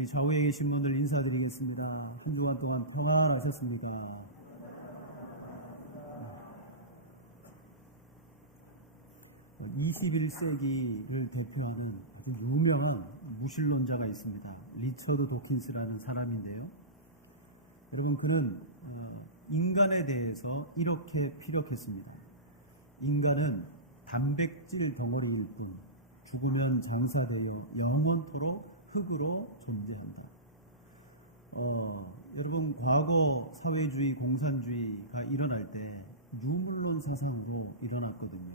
우리 좌우에 계신 분들 인사드리겠습니다. 한 주간 동안 평안하셨습니까? 21세기를 대표하는 아주 유명한 무신론자가 있습니다. 리처드 도킨스라는 사람인데요. 여러분, 그는 인간에 대해서 이렇게 피력했습니다. 인간은 단백질 덩어리일 뿐 죽으면 장사되어 영원토록 흙으로 존재한다. 여러분, 과거 사회주의, 공산주의가 일어날 때 유물론 사상으로 일어났거든요.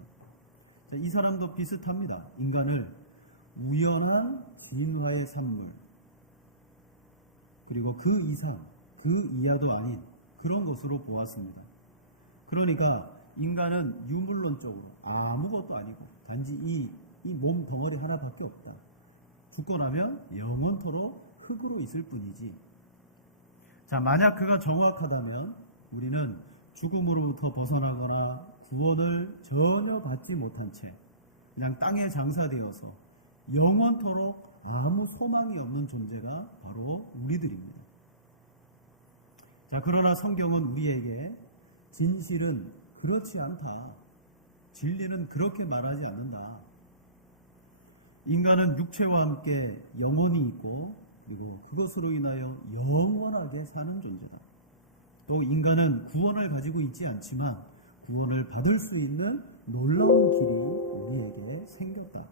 자, 이 사람도 비슷합니다. 인간을 우연한 진화의 산물, 그리고 그 이상, 그 이하도 아닌 그런 것으로 보았습니다. 그러니까 인간은 유물론적으로 아무것도 아니고 단지 이 몸 덩어리 하나밖에 없다. 죽고 나면 영원토록 흙으로 있을 뿐이지. 자, 만약 그가 정확하다면 우리는 죽음으로부터 벗어나거나 구원을 전혀 받지 못한 채 그냥 땅에 장사되어서 영원토록 아무 소망이 없는 존재가 바로 우리들입니다. 자, 그러나 성경은 우리에게 진실은 그렇지 않다. 진리는 그렇게 말하지 않는다. 인간은 육체와 함께 영혼이 있고 그리고 그것으로 인하여 영원하게 사는 존재다. 또 인간은 구원을 가지고 있지 않지만 구원을 받을 수 있는 놀라운 길이 우리에게 생겼다.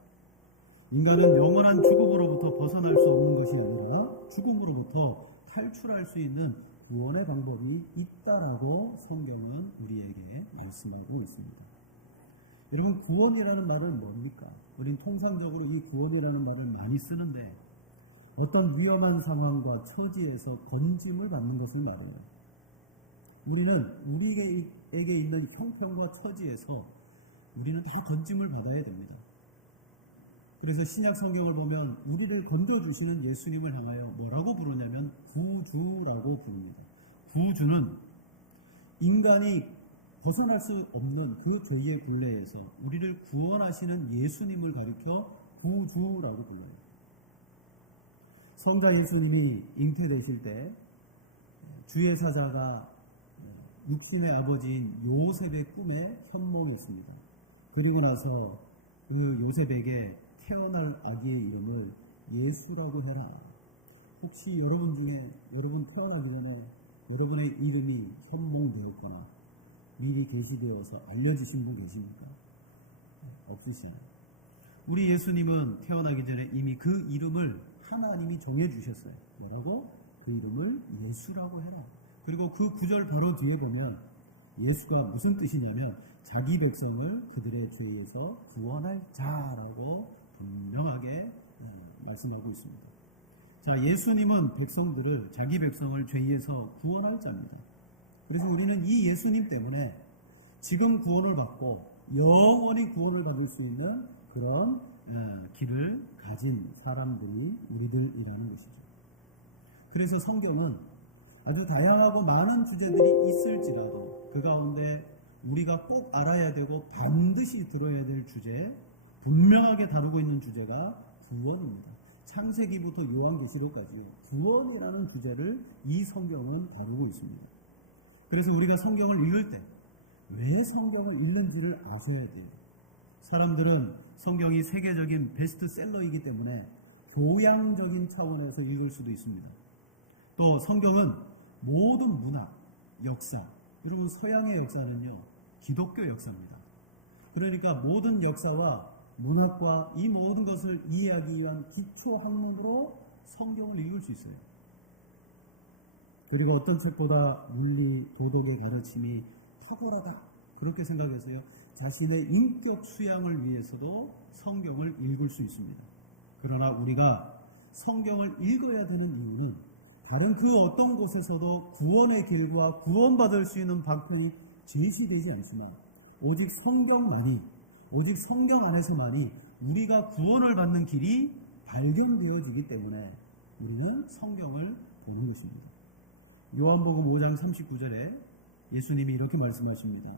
인간은 영원한 죽음으로부터 벗어날 수 없는 것이 아니라 죽음으로부터 탈출할 수 있는 구원의 방법이 있다라고 성경은 우리에게 말씀하고 있습니다. 여러분, 구원이라는 말은 뭡니까? 우린 통상적으로 이 구원이라는 말을 많이 쓰는데 어떤 위험한 상황과 처지에서 건짐을 받는 것을 말해요. 우리는 우리에게 있는 형편과 처지에서 우리는 다 건짐을 받아야 됩니다. 그래서 신약 성경을 보면 우리를 건져주시는 예수님을 향하여 뭐라고 부르냐면 구주라고 부릅니다. 구주는 인간이 벗어날 수 없는 그 죄의 굴레에서 우리를 구원하시는 예수님을 가리켜 구주라고 불러요. 성자 예수님이 잉태되실 때 주의 사자가 육신의 아버지인 요셉의 꿈에 현몽했습니다. 그리고 나서 그 요셉에게 태어날 아기의 이름을 예수라고 해라. 혹시 여러분 중에 여러분 태어나기 전에 여러분의 이름이 현몽되었거나 미리 게시되어서 알려주신 분 계십니까? 없으시나요? 우리 예수님은 태어나기 전에 이미 그 이름을 하나님이 정해주셨어요. 뭐라고? 그 이름을 예수라고 해라. 그리고 그 구절 바로 뒤에 보면 예수가 무슨 뜻이냐면 자기 백성을 그들의 죄에서 구원할 자라고 분명하게 말씀하고 있습니다. 자, 예수님은 백성들을, 자기 백성을 죄에서 구원할 자입니다. 그래서 우리는 이 예수님 때문에 지금 구원을 받고 영원히 구원을 받을 수 있는 그런 길을 가진 사람들이 우리들이라는 것이죠. 그래서 성경은 아주 다양하고 많은 주제들이 있을지라도 그 가운데 우리가 꼭 알아야 되고 반드시 들어야 될 주제, 분명하게 다루고 있는 주제가 구원입니다. 창세기부터 요한계시록까지 구원이라는 주제를 이 성경은 다루고 있습니다. 그래서 우리가 성경을 읽을 때 왜 성경을 읽는지를 아셔야 돼요. 사람들은 성경이 세계적인 베스트셀러이기 때문에 교양적인 차원에서 읽을 수도 있습니다. 또 성경은 모든 문학, 역사, 여러분 서양의 역사는요 기독교 역사입니다. 그러니까 모든 역사와 문학과 이 모든 것을 이해하기 위한 기초 학문으로 성경을 읽을 수 있어요. 그리고 어떤 책보다 윤리, 도덕의 가르침이 탁월하다 그렇게 생각해서요 자신의 인격 수양을 위해서도 성경을 읽을 수 있습니다. 그러나 우리가 성경을 읽어야 되는 이유는 다른 그 어떤 곳에서도 구원의 길과 구원받을 수 있는 방편이 제시되지 않지만 오직 성경만이, 오직 성경 안에서만이 우리가 구원을 받는 길이 발견되어지기 때문에 우리는 성경을 보는 것입니다. 요한복음 5장 39절에 예수님이 이렇게 말씀하십니다.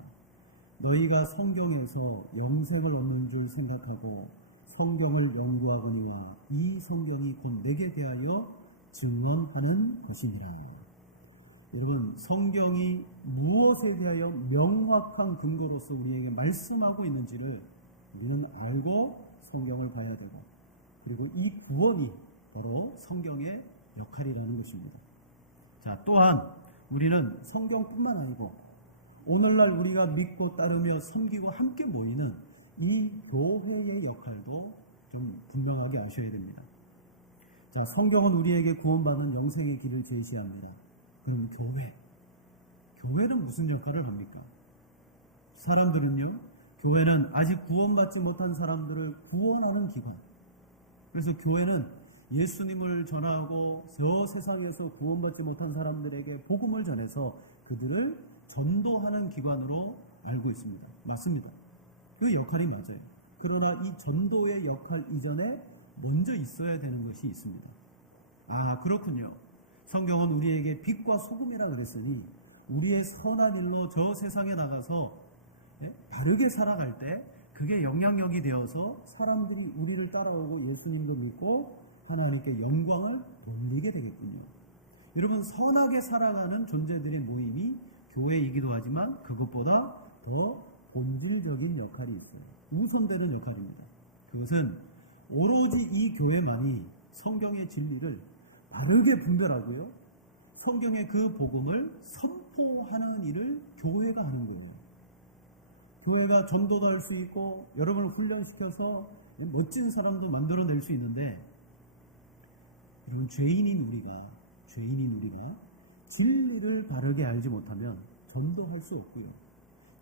너희가 성경에서 영생을 얻는 줄 생각하고 성경을 연구하거니와 이 성경이 곧 내게 대하여 증언하는 것이니라. 여러분, 성경이 무엇에 대하여 명확한 근거로서 우리에게 말씀하고 있는지를 우리는 알고 성경을 봐야 되고, 그리고 이 구원이 바로 성경의 역할이라는 것입니다. 자, 또한 우리는 성경뿐만 아니고 오늘날 우리가 믿고 따르며 섬기고 함께 모이는 이 교회의 역할도 좀 분명하게 아셔야 됩니다. 자, 성경은 우리에게 구원받는 영생의 길을 제시합니다. 그럼 교회는 무슨 역할을 합니까? 사람들은요, 교회는 아직 구원받지 못한 사람들을 구원하는 기관. 그래서 교회는 예수님을 전하고 저 세상에서 구원받지 못한 사람들에게 복음을 전해서 그들을 전도하는 기관으로 알고 있습니다. 맞습니다. 그 역할이 맞아요. 그러나 이 전도의 역할 이전에 먼저 있어야 되는 것이 있습니다. 아, 그렇군요. 성경은 우리에게 빛과 소금이라 그랬으니 우리의 선한 일로 저 세상에 나가서 바르게 살아갈 때 그게 영향력이 되어서 사람들이 우리를 따라오고 예수님도 믿고 하나님께 영광을 돌리게 되겠군요. 여러분, 선하게 살아가는 존재들의 모임이 교회이기도 하지만 그것보다 더 본질적인 역할이 있어요. 우선되는 역할입니다. 그것은 오로지 이 교회만이 성경의 진리를 바르게 분별하고요, 성경의 그 복음을 선포하는 일을 교회가 하는 거예요. 교회가 전도도 할 수 있고 여러분을 훈련시켜서 멋진 사람도 만들어낼 수 있는데, 여러분, 죄인인 우리가 진리를 바르게 알지 못하면 전도할 수 없고요,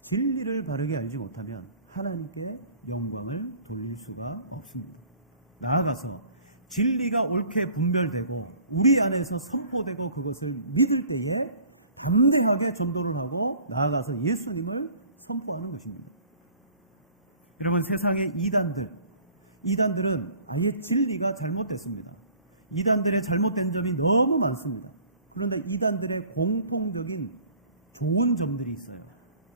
진리를 바르게 알지 못하면 하나님께 영광을 돌릴 수가 없습니다. 나아가서 진리가 옳게 분별되고 우리 안에서 선포되고 그것을 믿을 때에 담대하게 전도를 하고 나아가서 예수님을 선포하는 것입니다. 여러분, 세상의 이단들은 아예 진리가 잘못됐습니다. 이단들의 잘못된 점이 너무 많습니다. 그런데 이단들의 공통적인 좋은 점들이 있어요.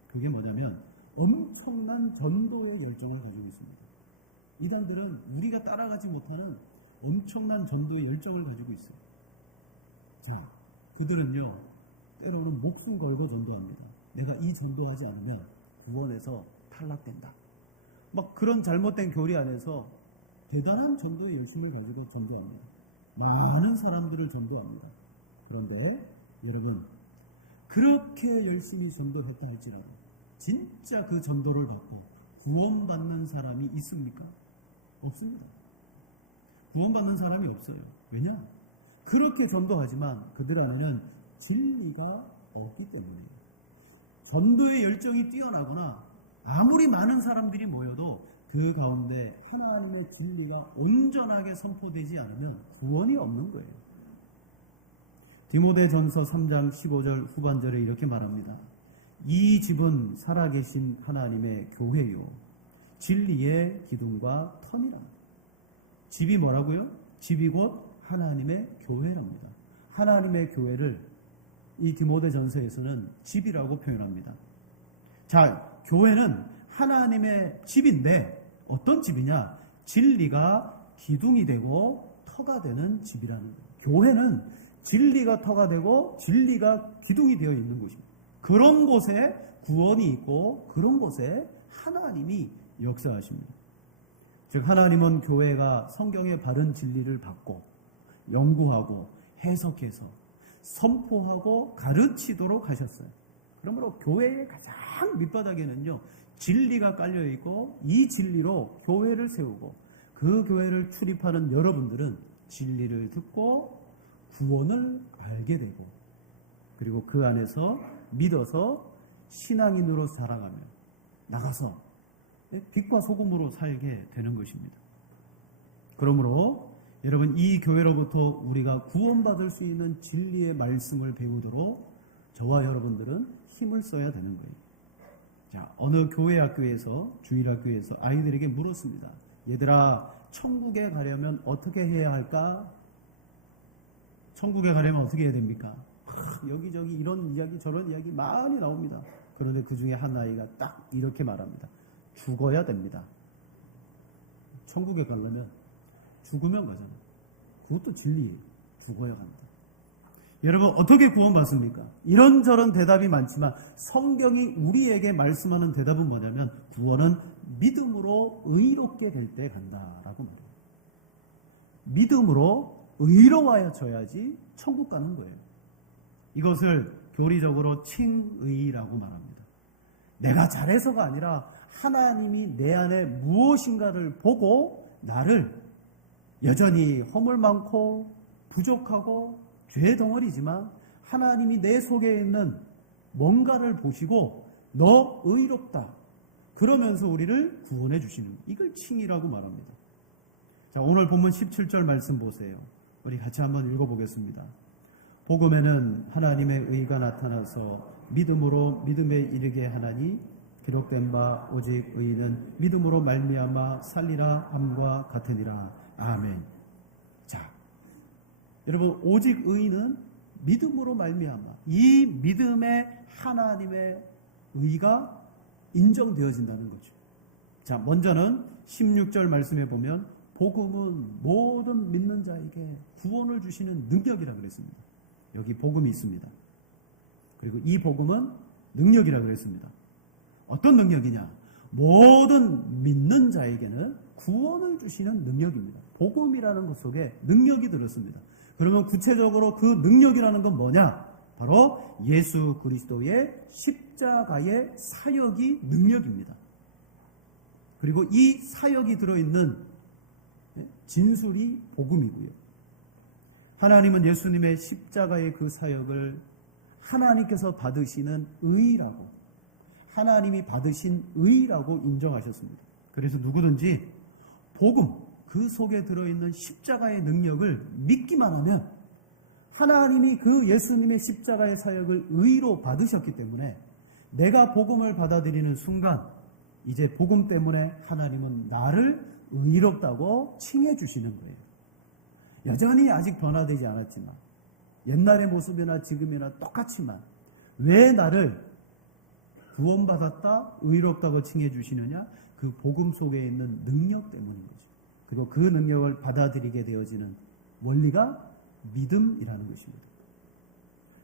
그게 뭐냐면 엄청난 전도의 열정을 가지고 있습니다. 이단들은 우리가 따라가지 못하는 엄청난 전도의 열정을 가지고 있어요. 자, 그들은요, 때로는 목숨 걸고 전도합니다. 내가 이 전도하지 않으면 구원에서 탈락된다. 막 그런 잘못된 교리 안에서 대단한 전도의 열심을 가지고 전도합니다. 많은 사람들을 전도합니다. 그런데 여러분, 그렇게 열심히 전도했다 할지라도 진짜 그 전도를 받고 구원받는 사람이 있습니까? 없습니다. 구원받는 사람이 없어요. 왜냐? 그렇게 전도하지만 그들 안에는 진리가 없기 때문이에요. 전도의 열정이 뛰어나거나 아무리 많은 사람들이 모여도 그 가운데 하나님의 진리가 온전하게 선포되지 않으면 구원이 없는 거예요. 디모데전서 3장 15절 후반절에 이렇게 말합니다. 이 집은 살아계신 하나님의 교회요, 진리의 기둥과 터니라. 집이 뭐라고요? 집이 곧 하나님의 교회랍니다. 하나님의 교회를 이 디모데전서에서는 집이라고 표현합니다. 자, 교회는 하나님의 집인데 어떤 집이냐? 진리가 기둥이 되고 터가 되는 집이라는 거예요. 교회는 진리가 터가 되고 진리가 기둥이 되어 있는 곳입니다. 그런 곳에 구원이 있고 그런 곳에 하나님이 역사하십니다. 즉, 하나님은 교회가 성경의 바른 진리를 받고 연구하고 해석해서 선포하고 가르치도록 하셨어요. 그러므로 교회의 가장 밑바닥에는요, 진리가 깔려있고 이 진리로 교회를 세우고 그 교회를 출입하는 여러분들은 진리를 듣고 구원을 알게 되고 그리고 그 안에서 믿어서 신앙인으로 살아가며 나가서 빛과 소금으로 살게 되는 것입니다. 그러므로 여러분, 이 교회로부터 우리가 구원받을 수 있는 진리의 말씀을 배우도록 저와 여러분들은 힘을 써야 되는 거예요. 자, 어느 교회 학교에서, 주일학교에서 아이들에게 물었습니다. 얘들아, 천국에 가려면 어떻게 해야 할까? 천국에 가려면 어떻게 해야 됩니까? 여기저기 이런 이야기 저런 이야기 많이 나옵니다. 그런데 그 중에 한 아이가 딱 이렇게 말합니다. 죽어야 됩니다. 천국에 가려면 죽으면 가잖아요. 그것도 진리예요. 죽어야 합니다. 여러분 어떻게 구원받습니까? 이런저런 대답이 많지만 성경이 우리에게 말씀하는 대답은 뭐냐면 구원은 믿음으로 의롭게 될 때 간다라고 말해요. 믿음으로 의로워져야지 천국 가는 거예요. 이것을 교리적으로 칭의라고 말합니다. 내가 잘해서가 아니라 하나님이 내 안에 무엇인가를 보고 나를 여전히 허물 많고 부족하고 죄 덩어리지만 하나님이 내 속에 있는 뭔가를 보시고 너 의롭다 그러면서 우리를 구원해 주시는 이걸 칭의라고 말합니다. 자, 오늘 본문 17절 말씀 보세요. 우리 같이 한번 읽어보겠습니다. 복음에는 하나님의 의가 나타나서 믿음으로 믿음에 이르게 하나니 기록된 바 오직 의는 믿음으로 말미암아 살리라 함과 같으니라. 아멘. 자, 여러분 오직 의는 믿음으로 말미암아 이 믿음에 하나님의 의가 인정되어진다는 거죠. 자, 먼저는 16절 말씀에 보면 복음은 모든 믿는 자에게 구원을 주시는 능력이라 그랬습니다. 여기 복음이 있습니다. 그리고 이 복음은 능력이라 그랬습니다. 어떤 능력이냐? 모든 믿는 자에게는 구원을 주시는 능력입니다. 복음이라는 것 속에 능력이 들었습니다. 그러면 구체적으로 그 능력이라는 건 뭐냐? 바로 예수 그리스도의 십자가의 사역이 능력입니다. 그리고 이 사역이 들어있는 진술이 복음이고요. 하나님은 예수님의 십자가의 그 사역을 하나님께서 받으시는 의라고, 하나님이 받으신 의라고 인정하셨습니다. 그래서 누구든지 복음, 그 속에 들어있는 십자가의 능력을 믿기만 하면 하나님이 그 예수님의 십자가의 사역을 의로 받으셨기 때문에 내가 복음을 받아들이는 순간 이제 복음 때문에 하나님은 나를 의롭다고 칭해 주시는 거예요. 여전히 아직 변화되지 않았지만 옛날의 모습이나 지금이나 똑같지만 왜 나를 구원받았다, 의롭다고 칭해 주시느냐? 그 복음 속에 있는 능력 때문인 거죠. 그리고 그 능력을 받아들이게 되어지는 원리가 믿음이라는 것입니다.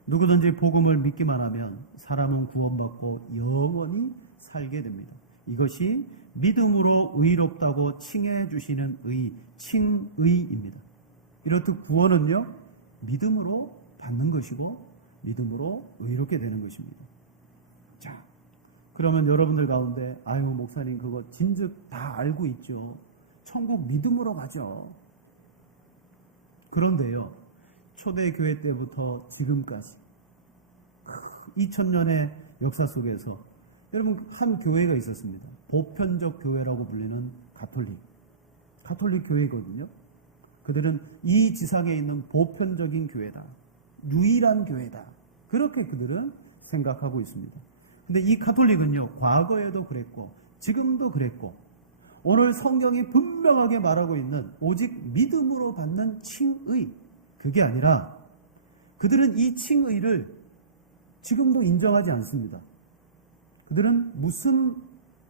누구든지 복음을 믿기만 하면 사람은 구원받고 영원히 살게 됩니다. 이것이 믿음으로 의롭다고 칭해 주시는 의, 칭의입니다. 이렇듯 구원은요, 믿음으로 받는 것이고 믿음으로 의롭게 되는 것입니다. 자, 그러면 여러분들 가운데 아유 목사님 그거 진즉 다 알고 있죠. 천국 믿음으로 가죠. 그런데요, 초대교회 때부터 지금까지 2000년의 역사 속에서 여러분 한 교회가 있었습니다. 보편적 교회라고 불리는 가톨릭 교회거든요. 그들은 이 지상에 있는 보편적인 교회다. 유일한 교회다. 그렇게 그들은 생각하고 있습니다. 근데 이 가톨릭은요, 과거에도 그랬고 지금도 그랬고 오늘 성경이 분명하게 말하고 있는 오직 믿음으로 받는 칭의, 그게 아니라 그들은 이 칭의를 지금도 인정하지 않습니다. 그들은 무슨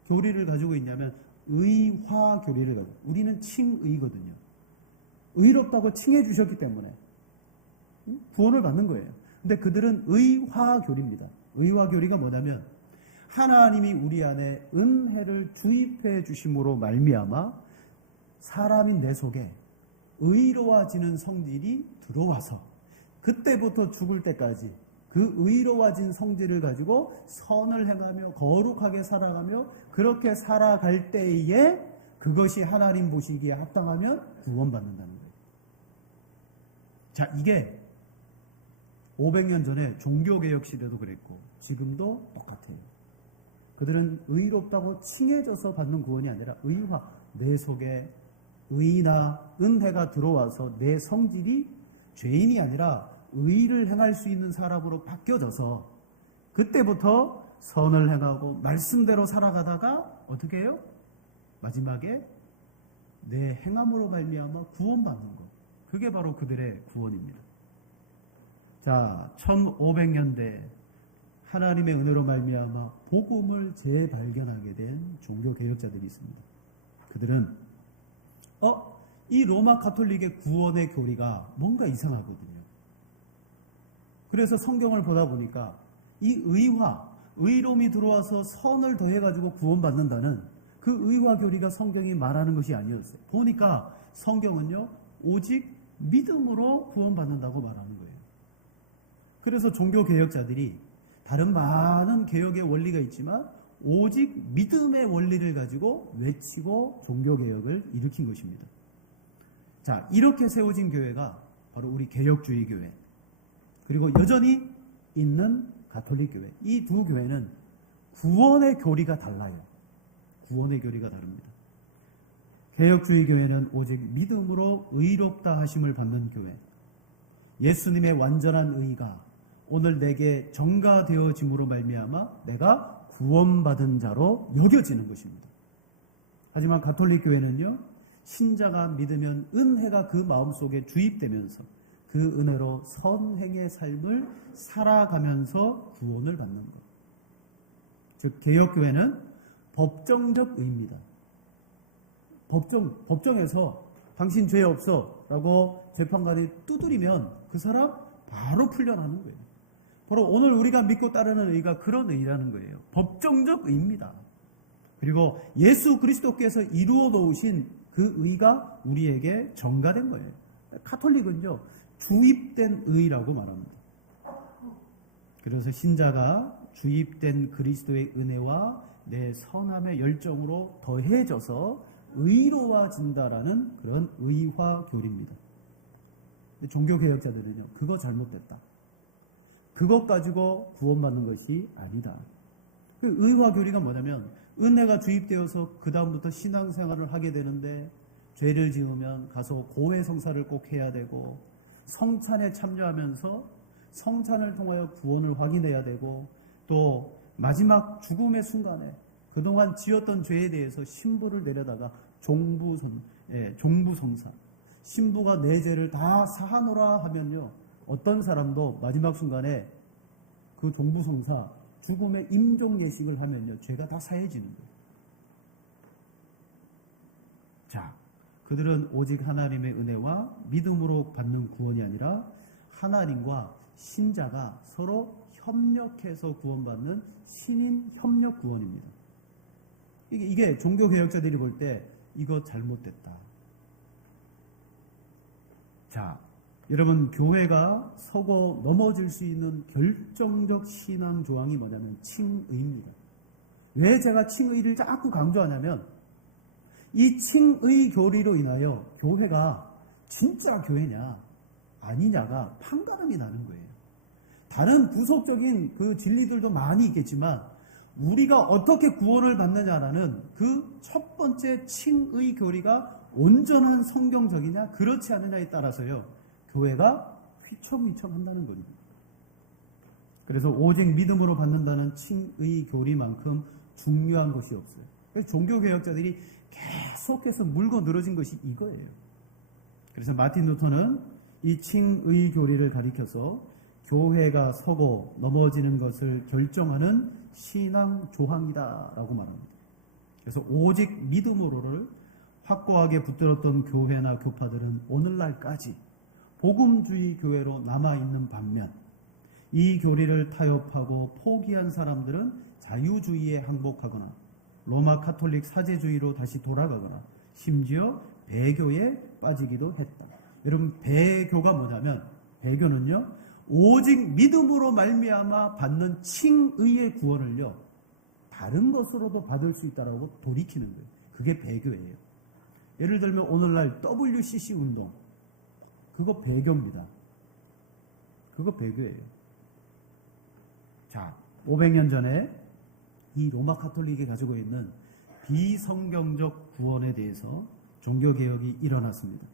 교리를 가지고 있냐면 의화 교리를 가지고, 우리는 칭의거든요. 의롭다고 칭해 주셨기 때문에 구원을 받는 거예요. 근데 그들은 의화 교리입니다. 의화 교리가 뭐냐면 하나님이 우리 안에 은혜를 주입해 주심으로 말미암아 사람인 내 속에 의로워지는 성질이 들어와서 그때부터 죽을 때까지 그 의로워진 성질을 가지고 선을 행하며 거룩하게 살아가며 그렇게 살아갈 때에 그것이 하나님 보시기에 합당하면 구원받는다는 거예요. 자, 이게 500년 전에 종교개혁 시대도 그랬고 지금도 똑같아요. 그들은 의롭다고 칭해져서 받는 구원이 아니라 의화, 내 속에 의나 은혜가 들어와서 내 성질이 죄인이 아니라 의를 행할 수 있는 사람으로 바뀌어져서 그때부터 선을 행하고 말씀대로 살아가다가 어떻게 해요? 마지막에 내 행함으로 말미암아 구원받는 것. 그게 바로 그들의 구원입니다. 자, 1500년대 하나님의 은혜로 말미암아 복음을 재발견하게 된 종교 개혁자들이 있습니다. 그들은 이 로마 가톨릭의 구원의 교리가 뭔가 이상하거든요. 그래서 성경을 보다 보니까 이 의로움이 들어와서 선을 더해가지고 구원받는다는 그 의화 교리가 성경이 말하는 것이 아니었어요. 보니까 성경은요, 오직 믿음으로 구원받는다고 말하는 거예요. 그래서 종교개혁자들이 다른 많은 개혁의 원리가 있지만 오직 믿음의 원리를 가지고 외치고 종교개혁을 일으킨 것입니다. 자, 이렇게 세워진 교회가 바로 우리 개혁주의 교회, 그리고 여전히 있는 가톨릭 교회. 이 두 교회는 구원의 교리가 달라요. 구원의 교리가 다릅니다. 개혁주의 교회는 오직 믿음으로 의롭다 하심을 받는 교회. 예수님의 완전한 의가 오늘 내게 전가되어짐으로 말미암아 내가 구원받은 자로 여겨지는 것입니다. 하지만 가톨릭 교회는요, 신자가 믿으면 은혜가 그 마음속에 주입되면서 그 은혜로 선행의 삶을 살아가면서 구원을 받는 것. 즉 개혁교회는 법정적 의입니다. 법정에서 당신 죄 없어 라고 재판관이 두드리면 그 사람 바로 풀려나는 거예요. 바로 오늘 우리가 믿고 따르는 의가 그런 의라는 거예요. 법정적 의입니다. 그리고 예수 그리스도께서 이루어 놓으신 그 의가 우리에게 전가된 거예요. 가톨릭은요, 주입된 의라고 말합니다. 그래서 신자가 주입된 그리스도의 은혜와 내 선함의 열정으로 더해져서 의로워진다라는 그런 의화 교리입니다. 종교개혁자들은요, 그거 잘못됐다. 그것 가지고 구원받는 것이 아니다. 그 의화 교리가 뭐냐면 은혜가 주입되어서 그 다음부터 신앙생활을 하게 되는데 죄를 지으면 가서 고해 성사를 꼭 해야 되고 성찬에 참여하면서 성찬을 통하여 구원을 확인해야 되고 또 마지막 죽음의 순간에 그동안 지었던 죄에 대해서 신부를 내려다가 종부성사, 신부가 내 죄를 다 사하노라 하면요, 어떤 사람도 마지막 순간에 그 종부성사, 죽음의 임종 예식을 하면요, 죄가 다 사해지는 거예요. 자, 그들은 오직 하나님의 은혜와 믿음으로 받는 구원이 아니라 하나님과 신자가 서로 협력해서 구원받는 신인 협력 구원입니다. 이게 종교개혁자들이 볼 때 이거 잘못됐다. 자, 여러분, 교회가 서고 넘어질 수 있는 결정적 신앙 조항이 뭐냐면 칭의입니다. 왜 제가 칭의를 자꾸 강조하냐면 이 칭의 교리로 인하여 교회가 진짜 교회냐 아니냐가 판가름이 나는 거예요. 다른 부속적인 그 진리들도 많이 있겠지만 우리가 어떻게 구원을 받느냐라는 그 첫 번째 칭의 교리가 온전한 성경적이냐 그렇지 않느냐에 따라서요, 교회가 휘청휘청한다는 겁니다. 그래서 오직 믿음으로 받는다는 칭의 교리만큼 중요한 것이 없어요. 그래서 종교개혁자들이 계속해서 물고 늘어진 것이 이거예요. 그래서 마틴 루터는 이 칭의 교리를 가리켜서 교회가 서고 넘어지는 것을 결정하는 신앙 조항이다라고 말합니다. 그래서 오직 믿음으로를 확고하게 붙들었던 교회나 교파들은 오늘날까지 복음주의 교회로 남아있는 반면 이 교리를 타협하고 포기한 사람들은 자유주의에 항복하거나 로마 카톨릭 사제주의로 다시 돌아가거나 심지어 배교에 빠지기도 했다. 여러분, 배교가 뭐냐면 배교는요, 오직 믿음으로 말미암아 받는 칭의의 구원을요, 다른 것으로도 받을 수 있다라고 돌이키는 거예요. 그게 배교예요. 예를 들면 오늘날 WCC 운동, 그거 배교입니다. 그거 배교예요. 자, 500년 전에 이 로마 카톨릭이 가지고 있는 비성경적 구원에 대해서 종교개혁이 일어났습니다.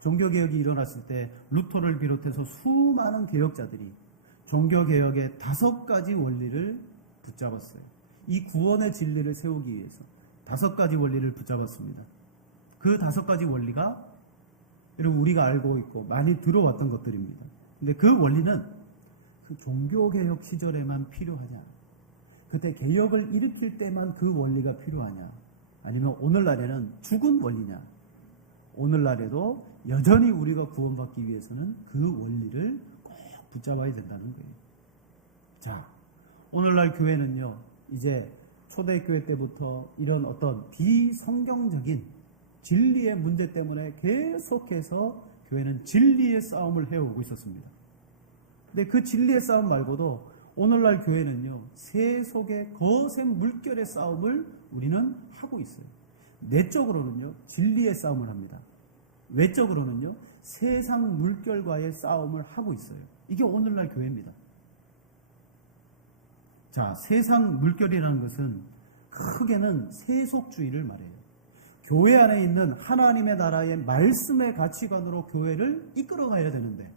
종교개혁이 일어났을 때 루터를 비롯해서 수많은 개혁자들이 종교개혁의 5가지 원리를 붙잡았어요. 이 구원의 진리를 세우기 위해서 5가지 원리를 붙잡았습니다. 그 5가지 원리가 여러분 우리가 알고 있고 많이 들어왔던 것들입니다. 근데 그 원리는 그 종교개혁 시절에만 필요하냐, 그때 개혁을 일으킬 때만 그 원리가 필요하냐, 아니면 오늘날에는 죽은 원리냐, 오늘날에도 여전히 우리가 구원받기 위해서는 그 원리를 꼭 붙잡아야 된다는 거예요. 자, 오늘날 교회는요, 이제 초대교회 때부터 이런 어떤 비성경적인 진리의 문제 때문에 계속해서 교회는 진리의 싸움을 해오고 있었습니다. 근데 그 진리의 싸움 말고도 오늘날 교회는요, 세속의 거센 물결의 싸움을 우리는 하고 있어요. 내적으로는요, 진리의 싸움을 합니다. 외적으로는요, 세상 물결과의 싸움을 하고 있어요. 이게 오늘날 교회입니다. 자, 세상 물결이라는 것은 크게는 세속주의를 말해요. 교회 안에 있는 하나님의 나라의 말씀의 가치관으로 교회를 이끌어가야 되는데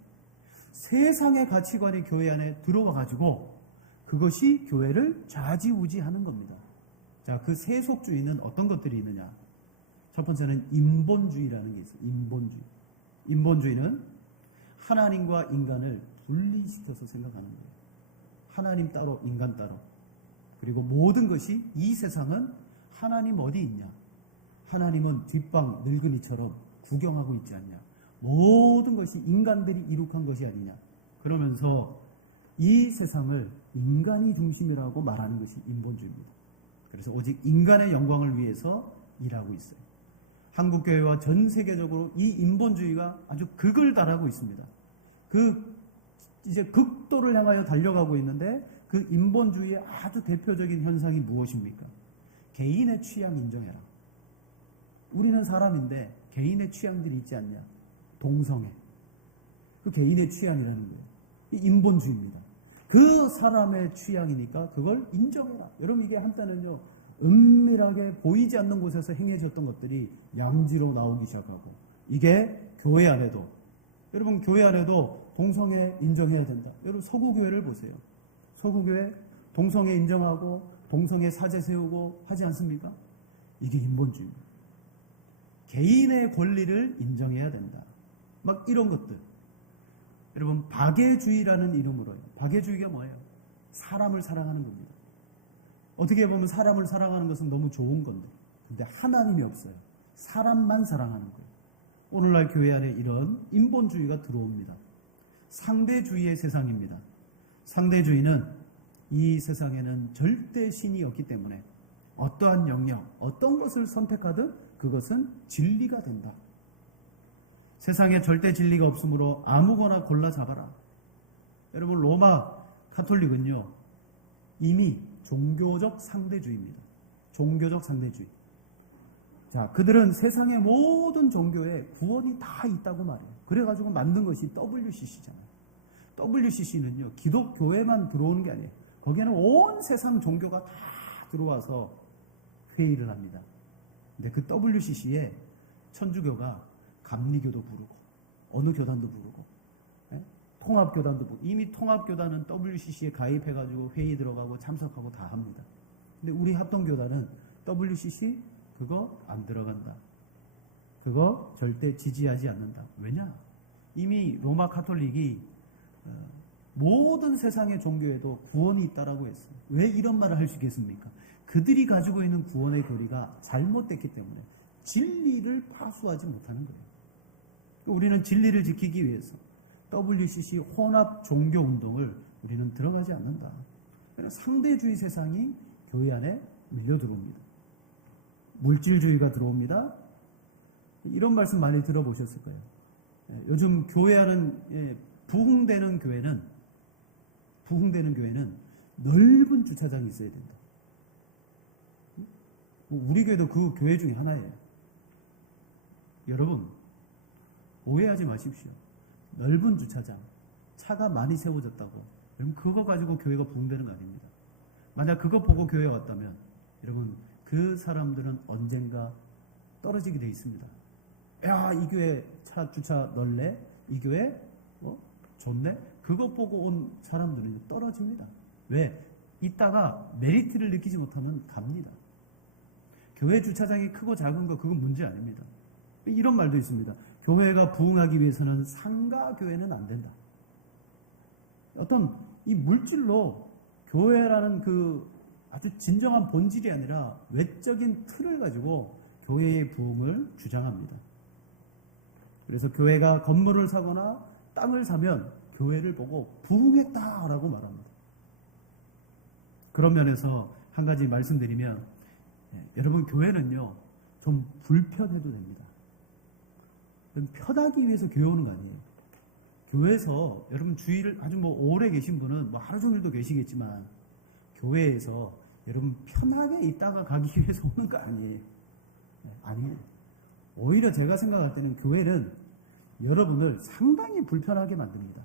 세상의 가치관이 교회 안에 들어와 가지고 그것이 교회를 좌지우지하는 겁니다. 자, 그 세속주의는 어떤 것들이 있느냐? 첫 번째는 인본주의라는 게 있어요. 인본주의. 인본주의는 하나님과 인간을 분리시켜서 생각하는 거예요. 하나님 따로 인간 따로. 그리고 모든 것이 이 세상은 하나님 어디 있냐? 하나님은 뒷방 늙은이처럼 구경하고 있지 않냐? 모든 것이 인간들이 이룩한 것이 아니냐? 그러면서 이 세상을 인간이 중심이라고 말하는 것이 인본주의입니다. 그래서 오직 인간의 영광을 위해서 일하고 있어요. 한국교회와 전 세계적으로 이 인본주의가 아주 극을 달하고 있습니다. 이제 극도를 향하여 달려가고 있는데 그 인본주의의 아주 대표적인 현상이 무엇입니까? 개인의 취향 인정해라. 우리는 사람인데 개인의 취향들이 있지 않냐? 동성애. 그 개인의 취향이라는 거예요. 이 인본주의입니다. 그 사람의 취향이니까 그걸 인정해라. 여러분 이게 한때는요, 은밀하게 보이지 않는 곳에서 행해졌던 것들이 양지로 나오기 시작하고, 이게 교회 안에도, 여러분 교회 안에도 동성애 인정해야 된다. 여러분 서구교회를 보세요. 서구교회 동성애 인정하고 동성애 사제 세우고 하지 않습니까? 이게 인본주의입니다. 개인의 권리를 인정해야 된다. 막 이런 것들. 여러분 박애주의라는 이름으로요. 박애주의가 뭐예요? 사람을 사랑하는 겁니다. 어떻게 보면 사람을 사랑하는 것은 너무 좋은 건데, 근데 하나님이 없어요. 사람만 사랑하는 거예요. 오늘날 교회 안에 이런 인본주의가 들어옵니다. 상대주의의 세상입니다. 상대주의는 이 세상에는 절대 신이 없기 때문에 어떠한 영역, 어떤 것을 선택하든 그것은 진리가 된다. 세상에 절대 진리가 없으므로 아무거나 골라 잡아라. 여러분 로마 가톨릭은요, 이미 종교적 상대주의입니다. 종교적 상대주의. 자, 그들은 세상의 모든 종교에 구원이 다 있다고 말해요. 그래가지고 만든 것이 WCC잖아요. WCC는요, 기독교회만 들어오는 게 아니에요. 거기에는 온 세상 종교가 다 들어와서 회의를 합니다. 근데 그 WCC에 천주교가 감리교도 부르고, 어느 교단도 부르고, 통합교단도 부르고, 이미 통합교단은 WCC에 가입해가지고 회의 들어가고 참석하고 다 합니다. 근데 우리 합동교단은 WCC 그거 안 들어간다. 그거 절대 지지하지 않는다. 왜냐? 이미 로마 가톨릭이 모든 세상의 종교에도 구원이 있다라고 했어요. 왜 이런 말을 할 수 있겠습니까? 그들이 가지고 있는 구원의 교리가 잘못됐기 때문에 진리를 파수하지 못하는 거예요. 우리는 진리를 지키기 위해서 WCC 혼합 종교 운동을 우리는 들어가지 않는다. 상대주의 세상이 교회 안에 밀려 들어옵니다. 물질주의가 들어옵니다. 이런 말씀 많이 들어보셨을 거예요. 요즘 교회하는 부흥되는 교회는 넓은 주차장이 있어야 된다. 우리 교회도 그 교회 중에 하나예요. 여러분 오해하지 마십시오. 넓은 주차장, 차가 많이 세워졌다고 여러분 그거 가지고 교회가 부흥되는 거 아닙니다. 만약 그거 보고 교회에 왔다면 여러분 그 사람들은 언젠가 떨어지게 돼 있습니다. 야, 이 교회 차 주차 넓네? 이 교회 좋네? 그거 보고 온 사람들은 떨어집니다. 왜? 이따가 메리트를 느끼지 못하면 갑니다. 교회 주차장이 크고 작은 거 그건 문제 아닙니다. 이런 말도 있습니다. 교회가 부흥하기 위해서는 상가 교회는 안 된다. 어떤 이 물질로 교회라는 그 아주 진정한 본질이 아니라 외적인 틀을 가지고 교회의 부흥을 주장합니다. 그래서 교회가 건물을 사거나 땅을 사면 교회를 보고 부흥했다라고 말합니다. 그런 면에서 한 가지 말씀드리면, 여러분 교회는요 좀 불편해도 됩니다. 편하기 위해서 교회 오는 거 아니에요. 교회에서 여러분 주일을 아주 오래 계신 분은 하루 종일도 계시겠지만, 교회에서 여러분 편하게 있다가 가기 위해서 오는 거 아니에요. 아니에요. 오히려 제가 생각할 때는 교회는 여러분을 상당히 불편하게 만듭니다.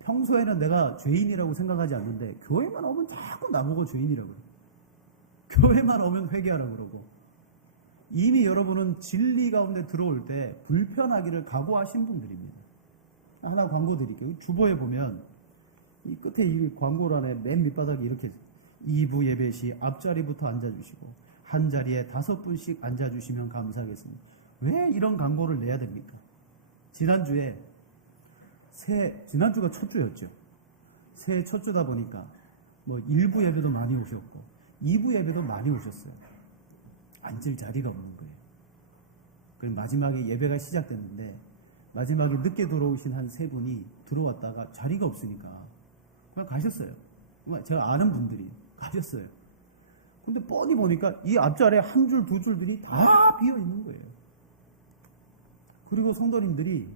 평소에는 내가 죄인이라고 생각하지 않는데 교회만 오면 자꾸 나보고 죄인이라고 해요. 교회만 오면 회개하라고 그러고, 이미 여러분은 진리 가운데 들어올 때 불편하기를 각오하신 분들입니다. 하나 광고 드릴게요. 주보에 보면 이 끝에 이 광고란에 맨 밑바닥에 이렇게 2부 예배 시 앞자리부터 앉아주시고 한 자리에 5분씩 앉아주시면 감사하겠습니다. 왜 이런 광고를 내야 됩니까? 지난주가 첫 주였죠. 새해 첫 주다 보니까 1부 예배도 많이 오셨고 2부 예배도 많이 오셨어요. 앉을 자리가 없는 거예요. 그럼 마지막에 예배가 시작됐는데 마지막에 늦게 들어오신 한 3분이 들어왔다가 자리가 없으니까 그냥 가셨어요. 제가 아는 분들이 가셨어요. 근데 뻔히 보니까 이 앞자리에 한 줄, 두 줄들이 다 비어 있는 거예요. 그리고 성도님들이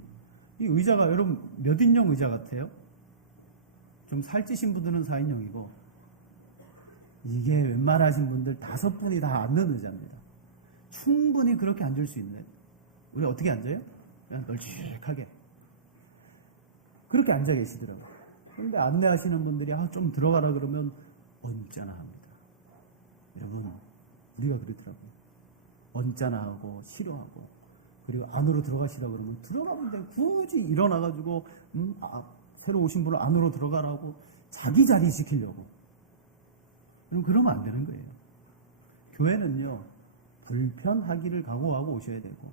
이 의자가 여러분 몇 인용 의자 같아요? 좀 살찌신 분들은 4인용이고 이게 웬만하신 분들 5분이 다 앉는 의자입니다. 충분히 그렇게 앉을 수 있는. 우리 어떻게 앉아요? 그냥 널찍하게 그렇게 앉아 계시더라고요. 그런데 안내하시는 분들이 좀 들어가라 그러면 언짢아 합니다. 여러분 우리가 그러더라고요. 언짢아 하고 싫어하고, 그리고 안으로 들어가시라 그러면 들어가는데 굳이 일어나가지고 새로 오신 분을 안으로 들어가라고 자기 자리 지키려고. 그러면 안 되는 거예요. 교회는요 불편하기를 각오하고 오셔야 되고,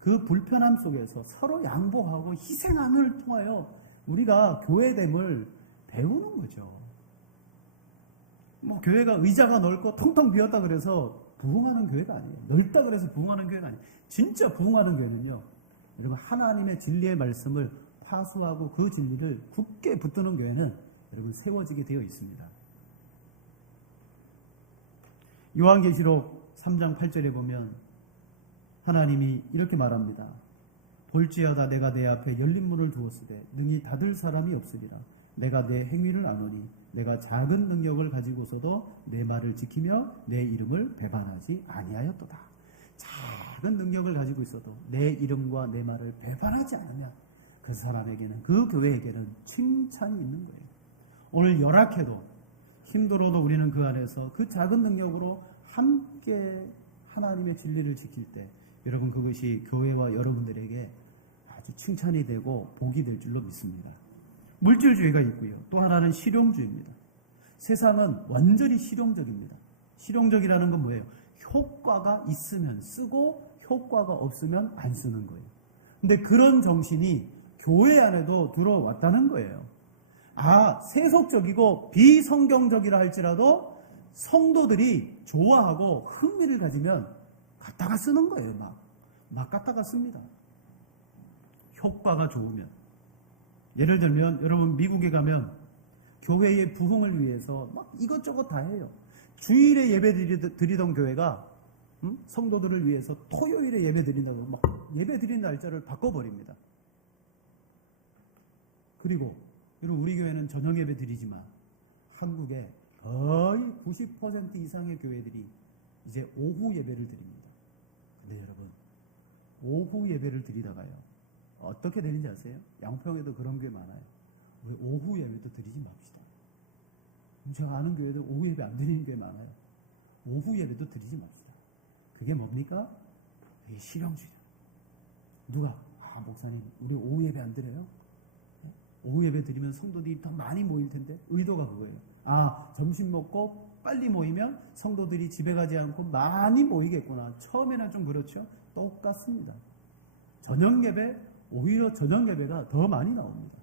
그 불편함 속에서 서로 양보하고 희생함을 통하여 우리가 교회됨을 배우는 거죠. 교회가 의자가 넓고 텅텅 비었다 그래서 부흥하는 교회가 아니에요. 넓다 그래서 부흥하는 교회가 아니에요. 진짜 부흥하는 교회는요, 여러분 하나님의 진리의 말씀을 파수하고 그 진리를 굳게 붙드는 교회는 여러분 세워지게 되어 있습니다. 요한계시록 3장 8절에 보면 하나님이 이렇게 말합니다. 볼지어다 내가 내 앞에 열린 문을 두었으되 능히 닫을 사람이 없으리라. 내가 내 행위를 아노니 내가 작은 능력을 가지고서도 내 말을 지키며 내 이름을 배반하지 아니하였도다. 작은 능력을 가지고 있어도 내 이름과 내 말을 배반하지 않느냐, 그 사람에게는, 그 교회에게는 칭찬이 있는 거예요. 오늘 열악해도 힘들어도 우리는 그 안에서 그 작은 능력으로 함께 하나님의 진리를 지킬 때 여러분 그것이 교회와 여러분들에게 아주 칭찬이 되고 복이 될 줄로 믿습니다. 물질주의가 있고요. 또 하나는 실용주의입니다. 세상은 완전히 실용적입니다. 실용적이라는 건 뭐예요? 효과가 있으면 쓰고 효과가 없으면 안 쓰는 거예요. 근데 그런 정신이 교회 안에도 들어왔다는 거예요. 세속적이고 비성경적이라 할지라도 성도들이 좋아하고 흥미를 가지면 갖다가 쓰는 거예요. 막 갖다가 씁니다. 효과가 좋으면. 예를 들면 여러분 미국에 가면 교회의 부흥을 위해서 막 이것저것 다 해요. 주일에 예배 드리던 교회가 성도들을 위해서 토요일에 예배 드린다고 막 예배 드리는 날짜를 바꿔버립니다. 그리고 여러분 우리 교회는 저녁 예배 드리지만 한국의 거의 90% 이상의 교회들이 이제 오후 예배를 드립니다. 근데 여러분 오후 예배를 드리다가요 어떻게 되는지 아세요? 양평에도 그런 교회 많아요. 왜 오후 예배도 드리지 맙시다. 제가 아는 교회도 오후 예배 안 드리는 교회 많아요. 오후 예배도 드리지 맙시다. 그게 뭡니까? 그게 실용주의. 누가? 목사님 우리 오후 예배 안 드려요? 오후 예배 드리면 성도들이 더 많이 모일 텐데. 의도가 그거예요. 점심 먹고 빨리 모이면 성도들이 집에 가지 않고 많이 모이겠구나. 처음에는 좀 그렇죠. 똑같습니다. 저녁 예배, 오히려 저녁 예배가 더 많이 나옵니다.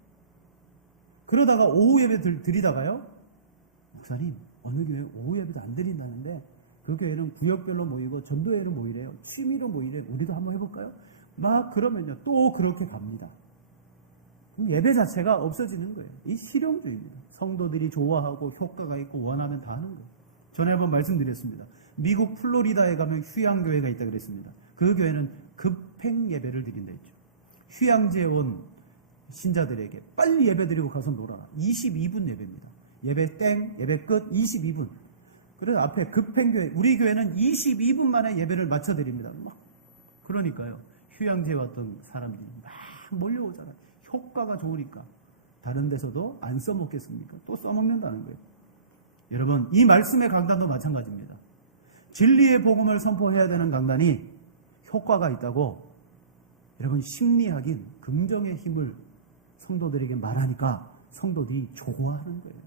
그러다가 오후 예배 드리다가요, 목사님 어느 교회 오후 예배도 안 드린다는데 그 교회는 구역별로 모이고 전도회로 모이래요. 취미로 모이래요. 우리도 한번 해볼까요? 막 그러면요 또 그렇게 갑니다. 예배 자체가 없어지는 거예요. 이 실용주의입니다. 성도들이 좋아하고 효과가 있고 원하면 다 하는 거예요. 전에 한번 말씀드렸습니다. 미국 플로리다에 가면 휴양교회가 있다고 그랬습니다. 그 교회는 급행 예배를 드린다 했죠. 휴양지에 온 신자들에게 빨리 예배 드리고 가서 놀아라. 22분 예배입니다. 예배 땡, 예배 끝 22분. 그래서 앞에 급행교회, 우리 교회는 22분 만에 예배를 마쳐드립니다. 막 그러니까요. 휴양지에 왔던 사람들이 막 몰려오잖아요. 효과가 좋으니까. 다른 데서도 안 써먹겠습니까? 또 써먹는다는 거예요. 여러분, 이 말씀의 강단도 마찬가지입니다. 진리의 복음을 선포해야 되는 강단이 효과가 있다고 여러분 심리학인 긍정의 힘을 성도들에게 말하니까 성도들이 좋아하는 거예요.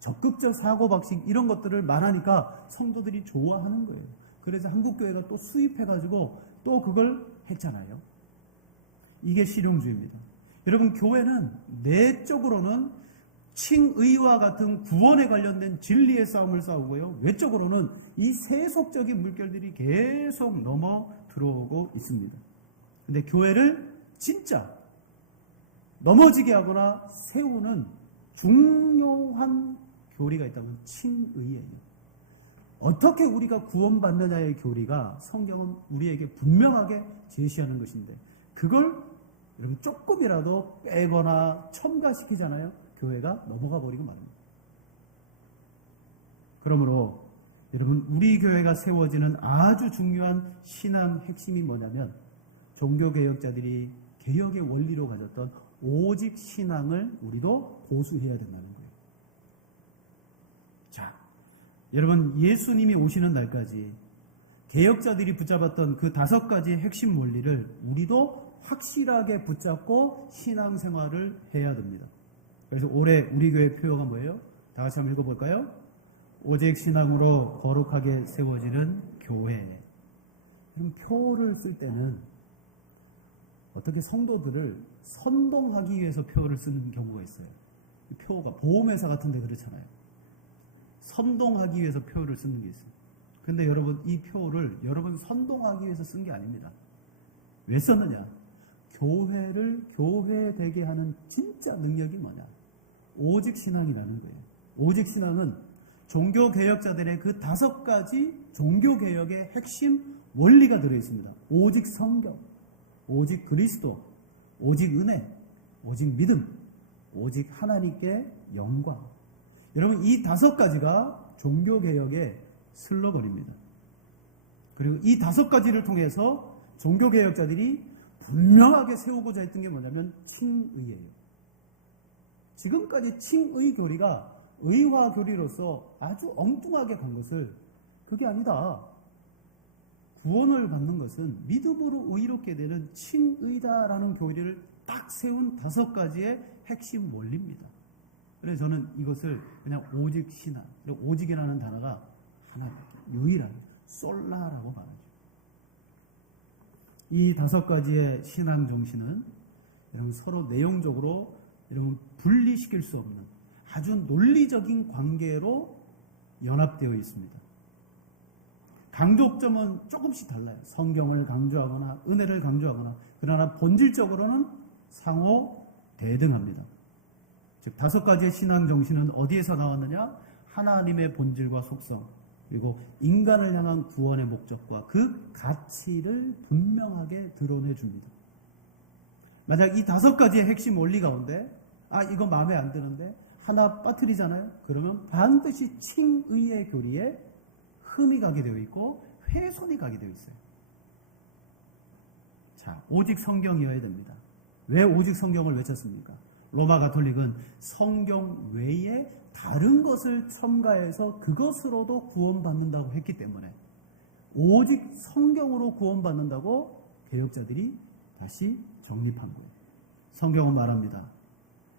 적극적 사고방식 이런 것들을 말하니까 성도들이 좋아하는 거예요. 그래서 한국교회가 또 수입해가지고 또 그걸 했잖아요. 이게 실용주의입니다. 여러분 교회는 내적으로는 칭의와 같은 구원에 관련된 진리의 싸움을 싸우고요. 외적으로는 이 세속적인 물결들이 계속 넘어 들어오고 있습니다. 근데 교회를 진짜 넘어지게 하거나 세우는 중요한 교리가 있다면 칭의예요. 어떻게 우리가 구원받느냐의 교리가 성경은 우리에게 분명하게 제시하는 것인데 그걸 여러분 조금이라도 빼거나 첨가시키잖아요. 교회가 넘어가 버리고 말입니다. 그러므로 여러분 우리 교회가 세워지는 아주 중요한 신앙 핵심이 뭐냐면 종교개혁자들이 개혁의 원리로 가졌던 오직 신앙을 우리도 고수해야 된다는 거예요. 자, 여러분 예수님이 오시는 날까지 개혁자들이 붙잡았던 그 5가지의 핵심 원리를 우리도 확실하게 붙잡고 신앙생활을 해야 됩니다. 그래서 올해 우리 교회 표어가 뭐예요? 다 같이 한번 읽어볼까요? 오직 신앙으로 거룩하게 세워지는 교회. 그럼 표를 쓸 때는 어떻게 성도들을 선동하기 위해서 표를 쓰는 경우가 있어요. 표가 보험회사 같은 데 그렇잖아요. 선동하기 위해서 표를 쓰는 게 있어요. 근데 여러분 이 표를 여러분 선동하기 위해서 쓴 게 아닙니다. 왜 썼느냐? 교회를 교회되게 하는 진짜 능력이 뭐냐? 오직 신앙이라는 거예요. 오직 신앙은 종교개혁자들의 그 5가지 종교개혁의 핵심 원리가 들어있습니다. 오직 성경, 오직 그리스도, 오직 은혜, 오직 믿음, 오직 하나님께 영광. 여러분 이 5가지가 종교개혁의 슬로건입니다. 그리고 이 5가지를 통해서 종교개혁자들이 분명하게 세우고자 했던 게 뭐냐면 칭의예요. 지금까지 칭의 교리가 의화 교리로서 아주 엉뚱하게 간 것을 그게 아니다. 구원을 받는 것은 믿음으로 의롭게 되는 칭의다라는 교리를 딱 세운 5가지의 핵심 원리입니다. 그래서 저는 이것을 그냥 오직 신앙, 오직이라는 단어가 하나밖에 유일하게 솔라라고 말하죠. 이 5가지의 신앙 정신은 여러분 서로 내용적으로 여러분 분리시킬 수 없는 아주 논리적인 관계로 연합되어 있습니다. 강조점은 조금씩 달라요. 성경을 강조하거나 은혜를 강조하거나 그러나 본질적으로는 상호 대등합니다. 즉 5가지의 신앙 정신은 어디에서 나왔느냐? 하나님의 본질과 속성 그리고 인간을 향한 구원의 목적과 그 가치를 분명하게 드러내 줍니다. 만약 이 5가지의 핵심 원리 가운데 이거 마음에 안 드는데 하나 빠뜨리잖아요. 그러면 반드시 칭의의 교리에 흠이 가게 되어 있고 훼손이 가게 되어 있어요. 자, 오직 성경이어야 됩니다. 왜 오직 성경을 외쳤습니까? 로마 가톨릭은 성경 외에 다른 것을 첨가해서 그것으로도 구원받는다고 했기 때문에 오직 성경으로 구원받는다고 개혁자들이 다시 정립한 거예요. 성경은 말합니다.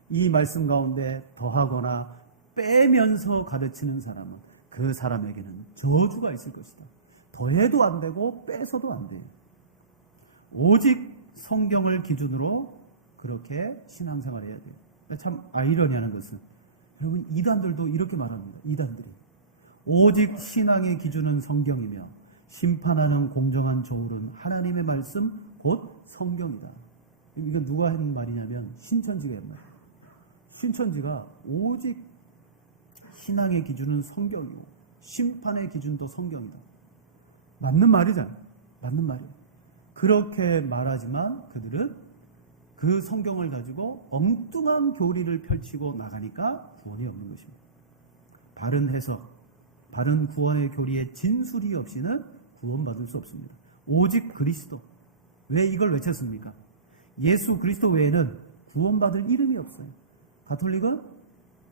이 말씀 가운데 더하거나 빼면서 가르치는 사람은 그 사람에게는 저주가 있을 것이다. 더해도 안 되고 빼서도 안 돼요. 오직 성경을 기준으로 그렇게 신앙생활을 해야 돼요. 참 아이러니하는 것은 여러분 이단들도 이렇게 말합니다. 이단들이 오직 신앙의 기준은 성경이며 심판하는 공정한 저울은 하나님의 말씀 곧 성경이다. 이건 누가 한 말이냐면 신천지가 한 말이에요. 신천지가 오직 신앙의 기준은 성경이고 심판의 기준도 성경이다. 맞는 말이잖아요. 맞는 말이에요. 그렇게 말하지만 그들은 그 성경을 가지고 엉뚱한 교리를 펼치고 나가니까 구원이 없는 것입니다. 바른 해석, 바른 구원의 교리에 진술이 없이는 구원받을 수 없습니다. 오직 그리스도. 왜 이걸 외쳤습니까? 예수 그리스도 외에는 구원받을 이름이 없어요. 가톨릭은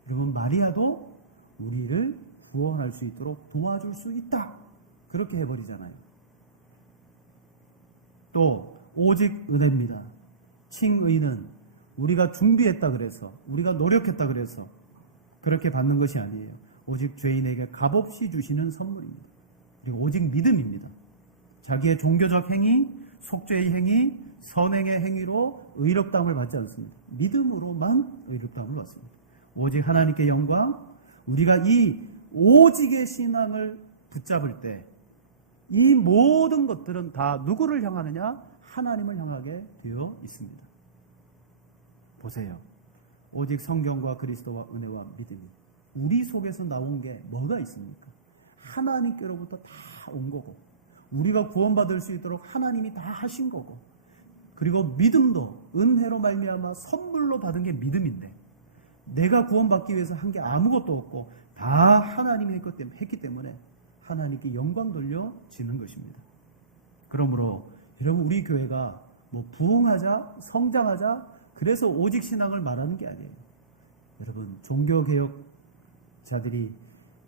여러분 마리아도 우리를 구원할 수 있도록 도와줄 수 있다. 그렇게 해버리잖아요. 또 오직 은혜입니다. 칭의는 우리가 준비했다 그래서 우리가 노력했다 그래서 그렇게 받는 것이 아니에요. 오직 죄인에게 값없이 주시는 선물입니다. 그리고 오직 믿음입니다. 자기의 종교적 행위, 속죄의 행위, 선행의 행위로 의롭다함을 받지 않습니다. 믿음으로만 의롭다함을 받습니다. 오직 하나님께 영광, 우리가 이 오직의 신앙을 붙잡을 때 이 모든 것들은 다 누구를 향하느냐? 하나님을 향하게 되어 있습니다. 보세요. 오직 성경과 그리스도와 은혜와 믿음이 우리 속에서 나온 게 뭐가 있습니까? 하나님께로부터 다 온 거고 우리가 구원받을 수 있도록 하나님이 다 하신 거고 그리고 믿음도 은혜로 말미암아 선물로 받은 게 믿음인데 내가 구원받기 위해서 한 게 아무것도 없고 다 하나님이 했기 때문에 하나님께 영광 돌려지는 것입니다. 그러므로 여러분 우리 교회가 뭐 부흥하자, 성장하자 그래서 오직 신앙을 말하는 게 아니에요. 여러분 종교개혁자들이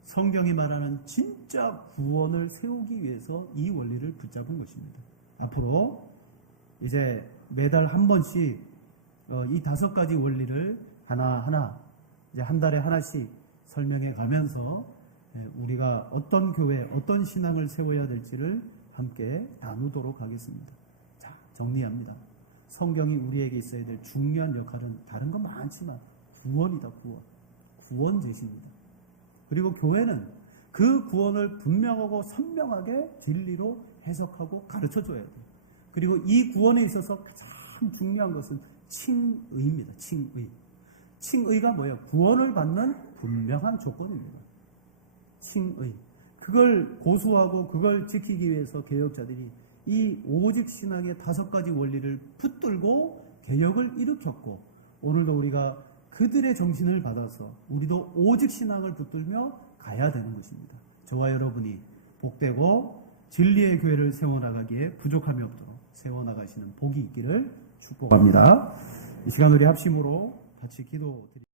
성경이 말하는 진짜 구원을 세우기 위해서 이 원리를 붙잡은 것입니다. 앞으로 이제 매달 한 번씩 이 5가지 원리를 하나하나 이제 한 달에 하나씩 설명해 가면서 우리가 어떤 교회, 어떤 신앙을 세워야 될지를 함께 나누도록 하겠습니다. 자, 정리합니다. 성경이 우리에게 있어야 될 중요한 역할은 다른 건 많지만 구원이다, 구원. 구원 제시입니다. 그리고 교회는 그 구원을 분명하고 선명하게 진리로 해석하고 가르쳐줘야 돼요. 그리고 이 구원에 있어서 가장 중요한 것은 칭의입니다. 칭의. 칭의가 뭐예요? 구원을 받는 분명한 조건입니다. 칭의. 그걸 고수하고 그걸 지키기 위해서 개혁자들이 이 오직 신앙의 5가지 원리를 붙들고 개혁을 일으켰고 오늘도 우리가 그들의 정신을 받아서 우리도 오직 신앙을 붙들며 가야 되는 것입니다. 저와 여러분이 복되고 진리의 교회를 세워나가기에 부족함이 없도록 세워나가시는 복이 있기를 축복합니다. 이 시간 우리 합심으로 같이 기도드립니다.